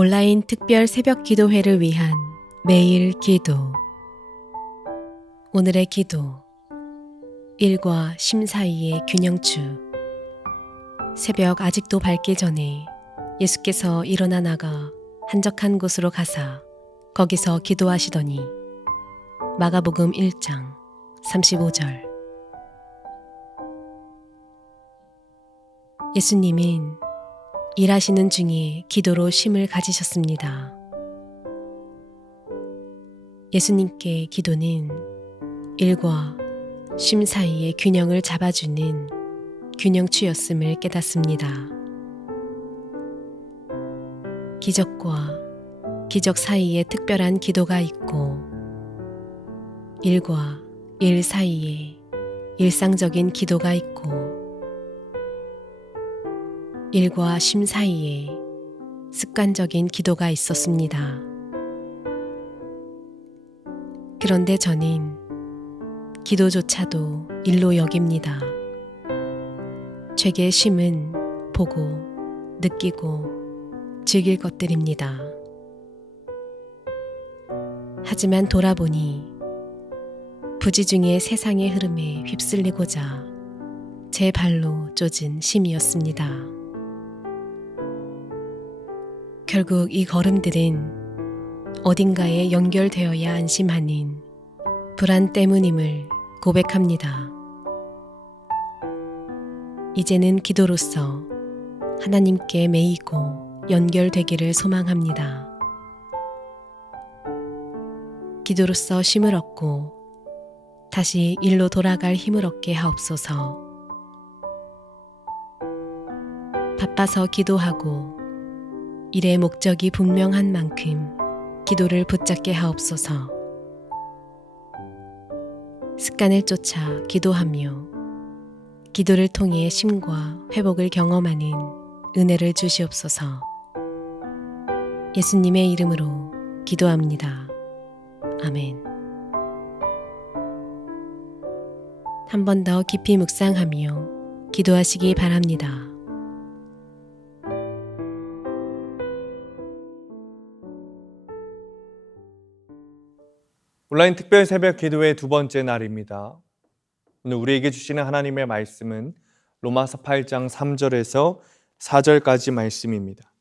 온라인 특별 새벽 기도회를 위한 매일 기도. 오늘의 기도. 일과 쉼 사이의 균형추. 새벽 아직도 밝기 전에 예수께서 일어나 나가 한적한 곳으로 가사 거기서 기도하시더니 마가복음 1장 35절. 예수님은 일하시는 중에 기도로 쉼을 가지셨습니다. 예수님께 기도는 일과 쉼 사이의 균형을 잡아주는 균형추였음을 깨닫습니다. 기적과 기적 사이에 특별한 기도가 있고 일과 일 사이에 일상적인 기도가 있고 일과 쉼 사이에 습관적인 기도가 있었습니다. 그런데 저는 기도조차도 일로 여깁니다. 죄의 쉼은 보고, 느끼고, 즐길 것들입니다. 하지만 돌아보니 부지중의 세상의 흐름에 휩쓸리고자 제 발로 쫓은 쉼이었습니다. 결국 이 걸음들은 어딘가에 연결되어야 안심하는 불안 때문임을 고백합니다. 이제는 기도로서 하나님께 매이고 연결되기를 소망합니다. 기도로서 쉼을 얻고 다시 일로 돌아갈 힘을 얻게 하옵소서. 바빠서 기도하고 일의 목적이 분명한 만큼 기도를 붙잡게 하옵소서. 습관을 쫓아 기도하며 기도를 통해 쉼과 회복을 경험하는 은혜를 주시옵소서. 예수님의 이름으로 기도합니다. 아멘. 한 번 더 깊이 묵상하며 기도하시기 바랍니다. 온라인 특별 새벽 기도의 두 번째 날입니다. 오늘 우리에게 주시는 하나님의 말씀은 로마서 8장 3절에서 4절까지 말씀입니다.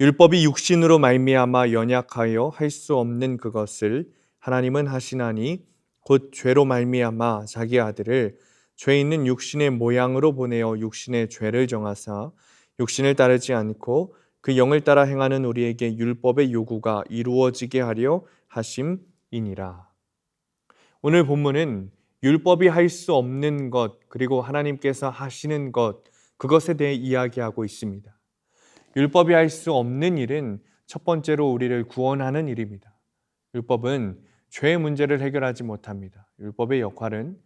율법이 육신으로 말미암아 연약하여 할 수 없는 그것을 하나님은 하시나니 곧 죄로 말미암아 자기 아들을 죄 있는 육신의 모양으로 보내어 육신의 죄를 정하사 육신을 따르지 않고 그 영을 따라 행하는 우리에게 율법의 요구가 이루어지게 하려 하심이니라. 오늘 본문은 율법이 할 수 없는 것, 그리고 하나님께서 하시는 것, 그것에 대해 이야기하고 있습니다. 율법이 할 수 없는 일은 첫 번째로 우리를 구원하는 일입니다. 율법은 죄의 문제를 해결하지 못합니다. 율법의 역할은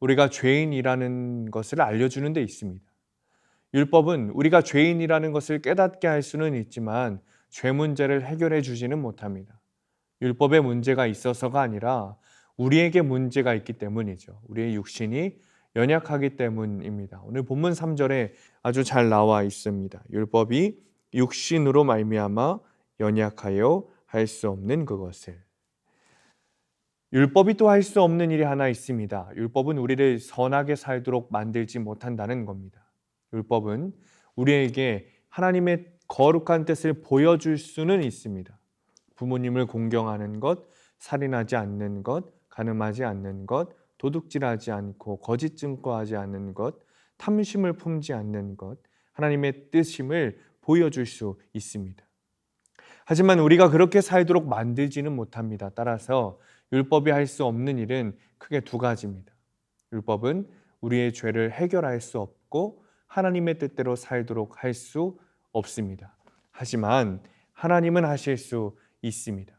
우리가 죄인이라는 것을 알려주는 데 있습니다. 율법은 우리가 죄인이라는 것을 깨닫게 할 수는 있지만 죄 문제를 해결해 주지는 못합니다. 율법에 문제가 있어서가 아니라 우리에게 문제가 있기 때문이죠. 우리의 육신이 연약하기 때문입니다. 오늘 본문 3절에 아주 잘 나와 있습니다. 율법이 육신으로 말미암아 연약하여 할 수 없는 그것을. 율법이 또 할 수 없는 일이 하나 있습니다. 율법은 우리를 선하게 살도록 만들지 못한다는 겁니다. 율법은 우리에게 하나님의 거룩한 뜻을 보여줄 수는 있습니다. 부모님을 공경하는 것, 살인하지 않는 것, 간음하지 않는 것, 도둑질하지 않고 거짓 증거하지 않는 것, 탐심을 품지 않는 것, 하나님의 뜻임을 보여줄 수 있습니다. 하지만 우리가 그렇게 살도록 만들지는 못합니다. 따라서 율법이 할 수 없는 일은 크게 두 가지입니다. 율법은 우리의 죄를 해결할 수 없고 하나님의 뜻대로 살도록 할 수 없습니다. 하지만 하나님은 하실 수 있습니다.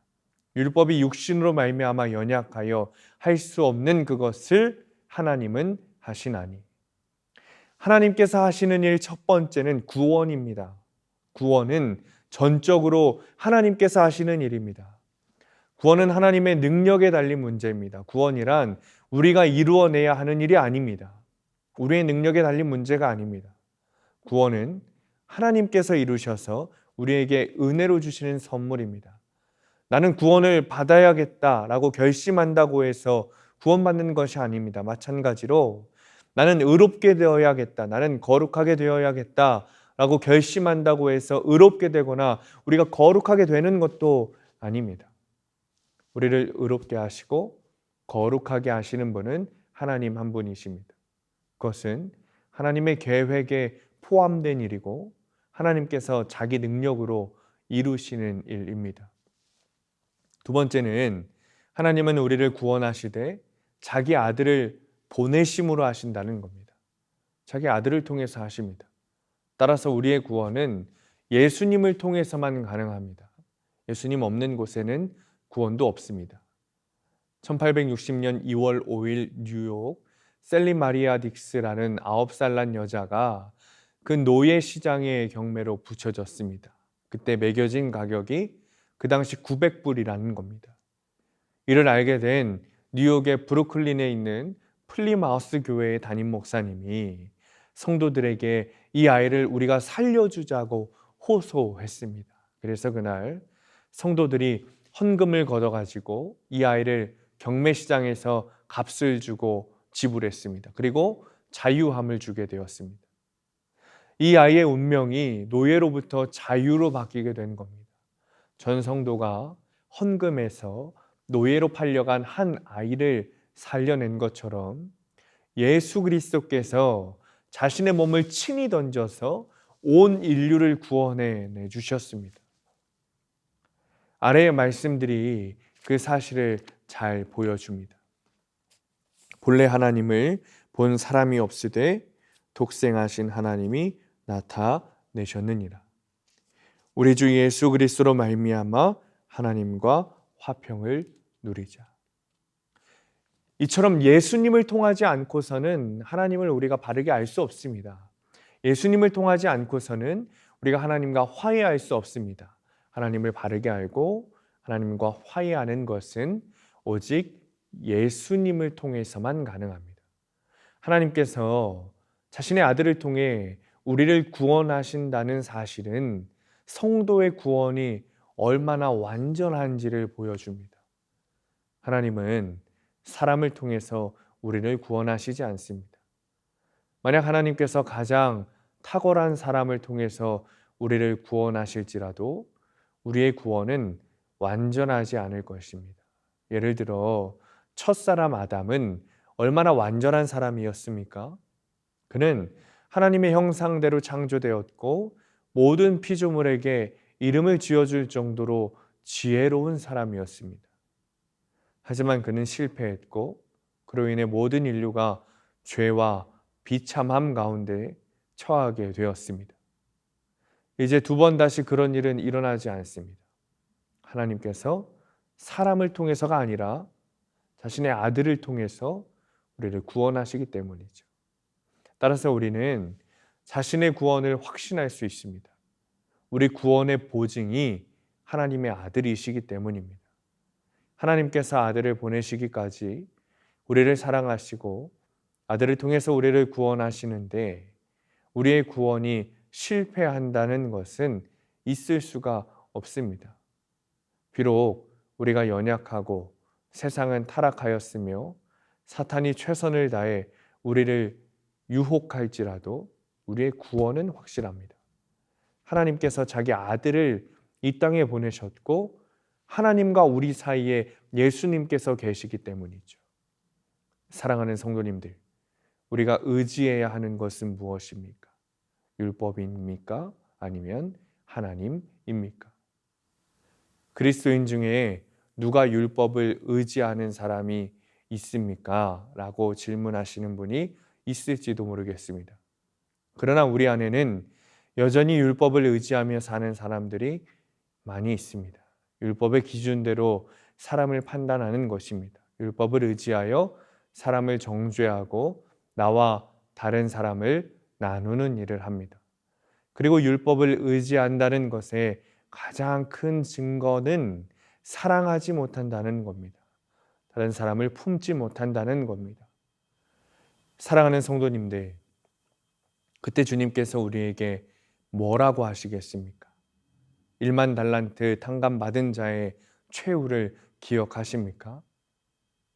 율법이 육신으로 말미암아 연약하여 할 수 없는 그것을 하나님은 하시나니. 하나님께서 하시는 일 첫 번째는 구원입니다. 구원은 전적으로 하나님께서 하시는 일입니다. 구원은 하나님의 능력에 달린 문제입니다. 구원이란 우리가 이루어내야 하는 일이 아닙니다. 우리의 능력에 달린 문제가 아닙니다. 구원은 하나님께서 이루셔서 우리에게 은혜로 주시는 선물입니다. 나는 구원을 받아야겠다라고 결심한다고 해서 구원받는 것이 아닙니다. 마찬가지로 나는 의롭게 되어야겠다, 나는 거룩하게 되어야겠다라고 결심한다고 해서 의롭게 되거나 우리가 거룩하게 되는 것도 아닙니다. 우리를 의롭게 하시고 거룩하게 하시는 분은 하나님 한 분이십니다. 그것은 하나님의 계획에 포함된 일이고 하나님께서 자기 능력으로 이루시는 일입니다. 두 번째는 하나님은 우리를 구원하시되 자기 아들을 보내심으로 하신다는 겁니다. 자기 아들을 통해서 하십니다. 따라서 우리의 구원은 예수님을 통해서만 가능합니다. 예수님 없는 곳에는 구원도 없습니다. 1860년 2월 5일 뉴욕 셀리 마리아 딕스라는 9살 난 여자가 그 노예 시장의 경매로 붙여졌습니다. 그때 매겨진 가격이 그 당시 900불이라는 겁니다. 이를 알게 된 뉴욕의 브루클린에 있는 플리마우스 교회의 담임 목사님이 성도들에게 이 아이를 우리가 살려주자고 호소했습니다. 그래서 그날 성도들이 헌금을 걷어가지고 이 아이를 경매시장에서 값을 주고 지불했습니다. 그리고 자유함을 주게 되었습니다. 이 아이의 운명이 노예로부터 자유로 바뀌게 된 겁니다. 전 성도가 헌금해서 노예로 팔려간 한 아이를 살려낸 것처럼 예수 그리스도께서 자신의 몸을 친히 던져서 온 인류를 구원해 내주셨습니다. 아래의 말씀들이 그 사실을 잘 보여줍니다. 본래 하나님을 본 사람이 없으되 독생하신 하나님이 나타내셨느니라. 우리 주 예수 그리스도로 말미암아 하나님과 화평을 누리자. 이처럼 예수님을 통하지 않고서는 하나님을 우리가 바르게 알 수 없습니다. 예수님을 통하지 않고서는 우리가 하나님과 화해할 수 없습니다. 하나님을 바르게 알고 하나님과 화해하는 것은 오직 예수님을 통해서만 가능합니다. 하나님께서 자신의 아들을 통해 우리를 구원하신다는 사실은 성도의 구원이 얼마나 완전한지를 보여줍니다. 하나님은 사람을 통해서 우리를 구원하시지 않습니다. 만약 하나님께서 가장 탁월한 사람을 통해서 우리를 구원하실지라도 우리의 구원은 완전하지 않을 것입니다. 예를 들어 첫사람 아담은 얼마나 완전한 사람이었습니까? 그는 하나님의 형상대로 창조되었고 모든 피조물에게 이름을 지어줄 정도로 지혜로운 사람이었습니다. 하지만 그는 실패했고 그로 인해 모든 인류가 죄와 비참함 가운데 처하게 되었습니다. 이제 두 번 다시 그런 일은 일어나지 않습니다. 하나님께서 사람을 통해서가 아니라 자신의 아들을 통해서 우리를 구원하시기 때문이죠. 따라서 우리는 자신의 구원을 확신할 수 있습니다. 우리 구원의 보증이 하나님의 아들이시기 때문입니다. 하나님께서 아들을 보내시기까지 우리를 사랑하시고 아들을 통해서 우리를 구원하시는데 우리의 구원이 실패한다는 것은 있을 수가 없습니다. 비록 우리가 연약하고 세상은 타락하였으며 사탄이 최선을 다해 우리를 유혹할지라도 우리의 구원은 확실합니다. 하나님께서 자기 아들을 이 땅에 보내셨고 하나님과 우리 사이에 예수님께서 계시기 때문이죠. 사랑하는 성도님들, 우리가 의지해야 하는 것은 무엇입니까? 율법입니까? 아니면 하나님입니까? 그리스도인 중에 누가 율법을 의지하는 사람이 있습니까? 라고 질문하시는 분이 있을지도 모르겠습니다. 그러나 우리 안에는 여전히 율법을 의지하며 사는 사람들이 많이 있습니다. 율법의 기준대로 사람을 판단하는 것입니다. 율법을 의지하여 사람을 정죄하고 나와 다른 사람을 나누는 일을 합니다. 그리고 율법을 의지한다는 것의 가장 큰 증거는 사랑하지 못한다는 겁니다. 다른 사람을 품지 못한다는 겁니다. 사랑하는 성도님들, 그때 주님께서 우리에게 뭐라고 하시겠습니까? 1만 달란트 탕감 받은 자의 최후를 기억하십니까?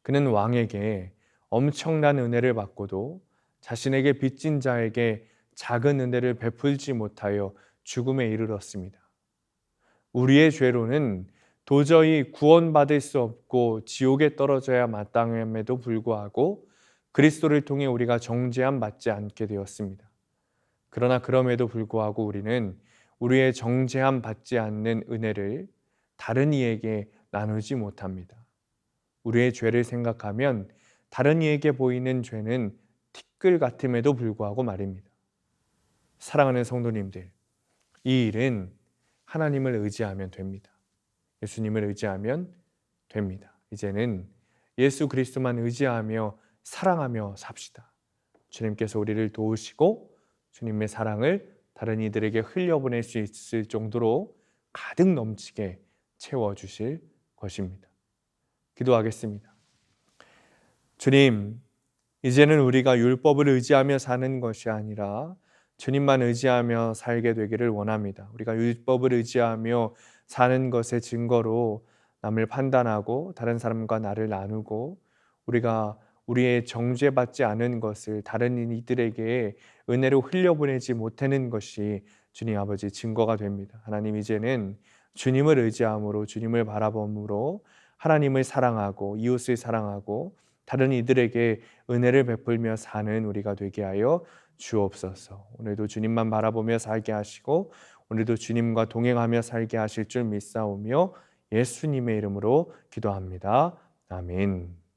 그는 왕에게 엄청난 은혜를 받고도 자신에게 빚진 자에게 작은 은혜를 베풀지 못하여 죽음에 이르렀습니다. 우리의 죄로는 도저히 구원받을 수 없고 지옥에 떨어져야 마땅함에도 불구하고 그리스도를 통해 우리가 정죄함 받지 않게 되었습니다. 그러나 그럼에도 불구하고 우리는 우리의 정죄함 받지 않는 은혜를 다른 이에게 나누지 못합니다. 우리의 죄를 생각하면 다른 이에게 보이는 죄는 티끌 같음에도 불구하고 말입니다. 사랑하는 성도님들, 이 일은 하나님을 의지하면 됩니다. 예수님을 의지하면 됩니다. 이제는 예수 그리스도만 의지하며 사랑하며 삽시다. 주님께서 우리를 도우시고 주님의 사랑을 다른 이들에게 흘려보낼 수 있을 정도로 가득 넘치게 채워주실 것입니다. 기도하겠습니다. 주님, 이제는 우리가 율법을 의지하며 사는 것이 아니라 주님만 의지하며 살게 되기를 원합니다. 우리가 율법을 의지하며 사는 것의 증거로 남을 판단하고 다른 사람과 나를 나누고 우리가 우리의 정죄받지 않은 것을 다른 이들에게 은혜로 흘려보내지 못하는 것이 주님 아버지 증거가 됩니다. 하나님, 이제는 주님을 의지함으로 주님을 바라봄으로 하나님을 사랑하고 이웃을 사랑하고 다른 이들에게 은혜를 베풀며 사는 우리가 되게 하여 주옵소서. 오늘도 주님만 바라보며 살게 하시고 오늘도 주님과 동행하며 살게 하실 줄 믿사오며 예수님의 이름으로 기도합니다. 아멘.